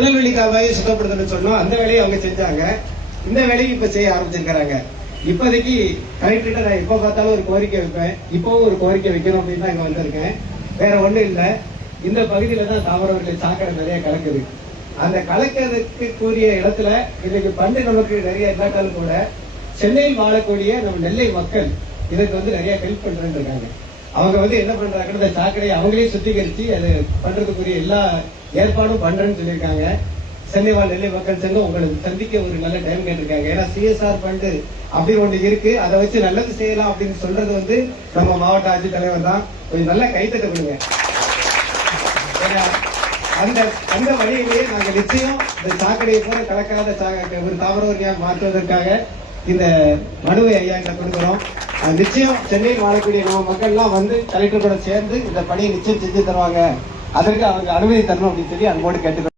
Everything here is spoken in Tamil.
திருநெல்வேலி கால்வாயை சுத்தப்படுத்தணும்னு சொன்னோம். அந்த வேலையை அவங்க செஞ்சாங்க. இந்த வேலையை இப்ப செய்ய ஆரம்பிச்சிருக்காங்க. இப்போதைக்கு கலெக்டர்கிட்ட நான் எப்ப பார்த்தாலும் ஒரு கோரிக்கை வைப்பேன். இப்பவும் ஒரு கோரிக்கை வைக்கணும் அப்படின்னு தான் இங்க வந்திருக்கேன். வேற ஒண்ணும் இல்லை. இந்த பகுதியில தான் தாவரவர்களை சாக்கடை நிறைய கலக்குது. அந்த கலக்கிறதுக்கு கூடிய இடத்துல இன்னைக்கு பண்டு நமக்கு நிறைய இல்லாட்டாலும் கூட சென்னையில் வாழக்கூடிய நம்ம நெல்லை மக்கள் இதுக்கு நிறைய ஹெல்ப் பண்றேன்னு இருக்காங்க. அவங்க என்ன பண்றாங்கன்னு இந்த சாக்கடையை அவங்களே சுத்திகரிச்சு அது பண்றதுக்குரிய எல்லா ஏற்பாடும் பண்றேன்னு சொல்லியிருக்காங்க. சென்னை வாழ் நெல்லை மக்கள் சங்கம் உங்களுக்கு சந்திக்க ஒரு நல்ல டைம் கேட்டிருக்காங்க. ஏன்னா சிஎஸ்ஆர் ஃபண்டு அப்படி ஒன்று இருக்கு, அதை வச்சு நல்லது செய்யலாம் அப்படின்னு சொல்றது நம்ம மாவட்ட ஆட்சித்தலைவர் தான். கொஞ்சம் நல்லா கைத்தட்ட கொடுங்க. அந்த வழியிலேயே நாங்க நிச்சயம் இந்த சாக்கடையை போல கலக்காத ஒரு தாவரவரியாக மாற்றுவதற்காக இந்த மனுவை ஐயா கிட்ட கொடுக்கிறோம். நிச்சயம் சென்னையில் வாழக்கூடிய நம்ம மக்கள்லாம் கலெக்டர் கூட சேர்ந்து இந்த பணியை நிச்சயம் செஞ்சு தருவாங்க. அதற்கு அவங்க அனுமதி தரணும் அப்படின்னு சொல்லி அன்போடு கேட்டுக்கிறோம்.